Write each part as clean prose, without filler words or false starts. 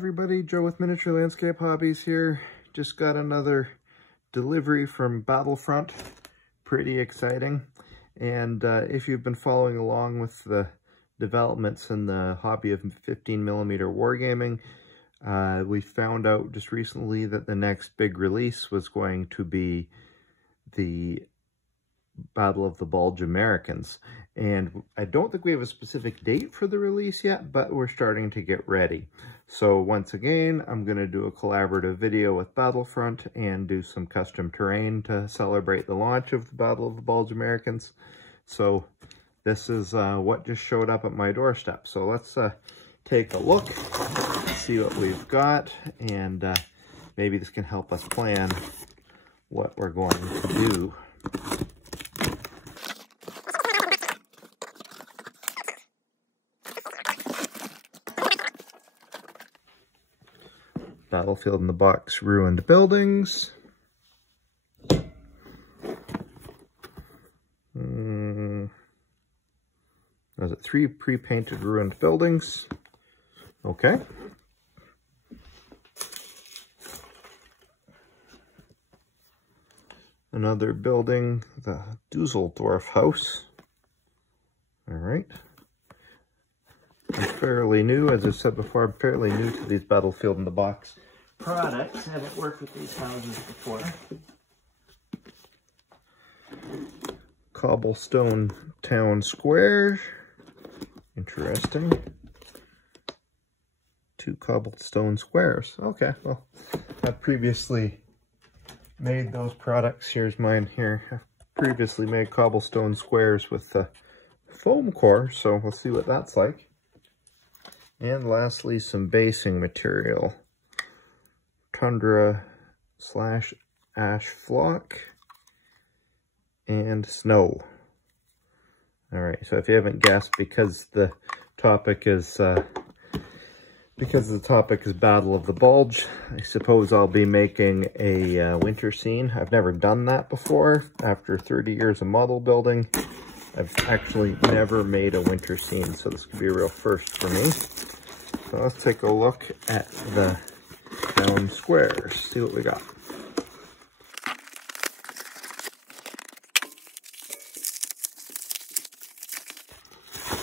everybody, Joe with Miniature Landscape Hobbies here. Just got another delivery from Battlefront. Pretty exciting. And if you've been following along with the developments in the hobby of 15mm wargaming, we found out just recently that the next big release was going to be the Battle of the Bulge Americans. And I don't think we have a specific date for the release yet, but we're starting to get ready. So once again, I'm going to do a collaborative video with Battlefront and do some custom terrain to celebrate the launch of the Battle of the Bulge Americans. So this is what just showed up at my doorstep. So let's take a look, see what we've got, and maybe this can help us plan what we're going to do. Battlefield in the Box ruined buildings. Was it 3 pre-painted ruined buildings? Okay. Another building, the Dusseldorf house. All right. I'm fairly new, as I said before, I'm fairly new to these Battlefield in the Box products. I haven't worked with these houses before. Cobblestone town square. Interesting. 2 cobblestone squares. Okay, well, I've previously made those products. Here's mine here. I've previously made cobblestone squares with the foam core, so we'll see what that's like. And lastly, some basing material. Tundra / ash flock and snow. All right, so if you haven't guessed, because the topic is Battle of the Bulge, I suppose I'll be making a winter scene. I've never done that before. After 30 years of model building, I've actually never made a winter scene, so this could be a real first for me. So let's take a look at the town squares, see what we got.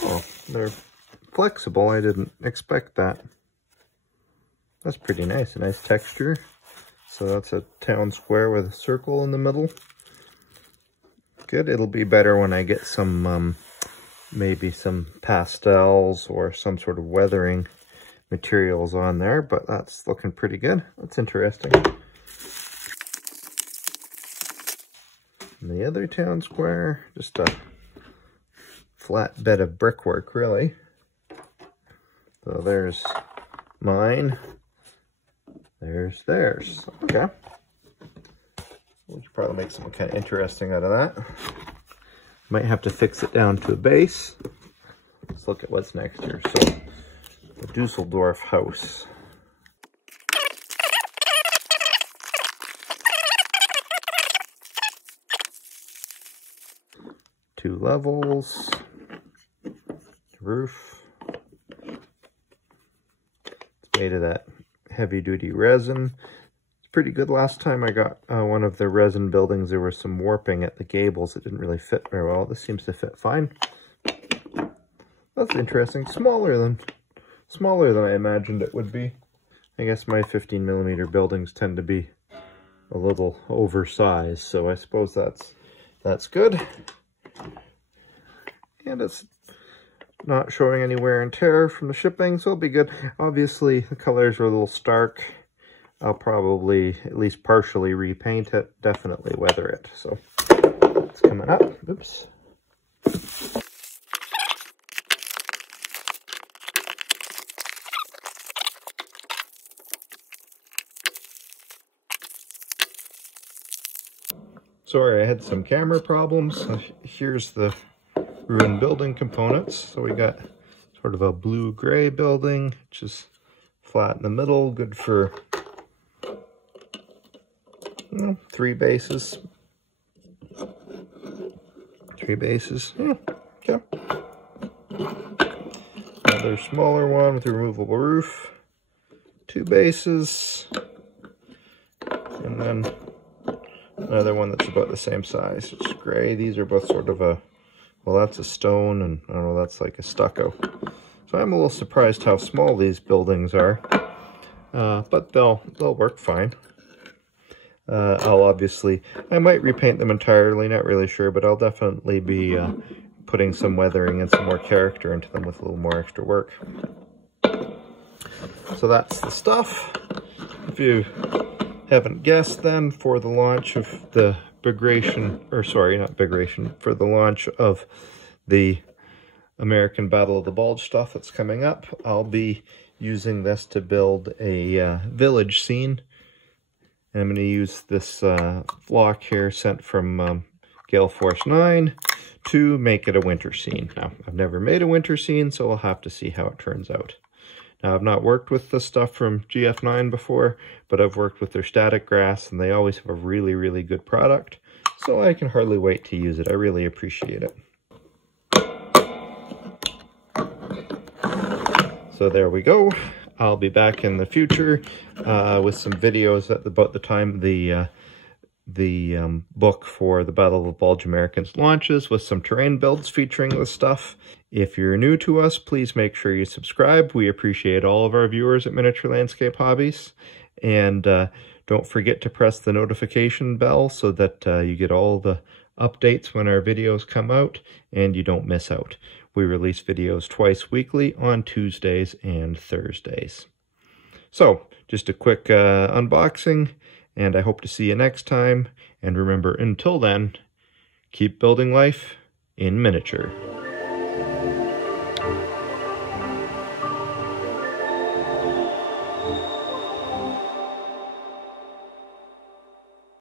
Oh, they're flexible. I didn't expect that. That's pretty nice, a nice texture. So that's a town square with a circle in the middle. Good, it'll be better when I get some, maybe some pastels or some sort of weathering materials on there, but that's looking pretty good. That's interesting. And the other town square, just a flat bed of brickwork, really. So there's mine. There's theirs. Okay. We could probably make something kind of interesting out of that. Might have to fix it down to a base. Let's look at what's next here. So, the Dusseldorf house. Two levels. Roof. It's made of that heavy-duty resin. It's pretty good. Last time I got one of the resin buildings, there was some warping at the gables. It didn't really fit very well. This seems to fit fine. That's interesting. Smaller than I imagined it would be. I guess my 15mm buildings tend to be a little oversized, so I suppose that's good. And it's not showing any wear and tear from the shipping, so it'll be good. Obviously, the colors are a little stark. I'll probably at least partially repaint it, definitely weather it. So it's coming up. Oops. Sorry, I had some camera problems. Here's the ruined building components. So we got sort of a blue-gray building, which is flat in the middle, good for 3 bases. 3 bases, yeah, okay. Another smaller one with a removable roof. 2 bases, and then another one that's about the same size. It's gray. These are both sort of a, well, that's a stone, and I don't know, that's like a stucco. So I'm a little surprised how small these buildings are, but they'll work fine. I might repaint them entirely, not really sure, but I'll definitely be putting some weathering and some more character into them with a little more extra work. So that's the stuff. If you haven't guessed then, for the launch of the for the launch of the American Battle of the Bulge stuff that's coming up, I'll be using this to build a village scene. And I'm going to use this flock here sent from Gale Force 9 to make it a winter scene. Now, I've never made a winter scene, so we'll have to see how it turns out. Now, I've not worked with the stuff from GF9 before, but I've worked with their static grass, and they always have a really, really good product. So I can hardly wait to use it. I really appreciate it. So there we go. I'll be back in the future with some videos at about the time the book for the Battle of the Bulge Americans launches, with some terrain builds featuring this stuff. If you're new to us, please make sure you subscribe. We appreciate all of our viewers at Miniature Landscape Hobbies. And don't forget to press the notification bell so that you get all the updates when our videos come out and you don't miss out. We release videos twice weekly on Tuesdays and Thursdays. So, just a quick unboxing, and I hope to see you next time. And remember, until then, keep building life in miniature.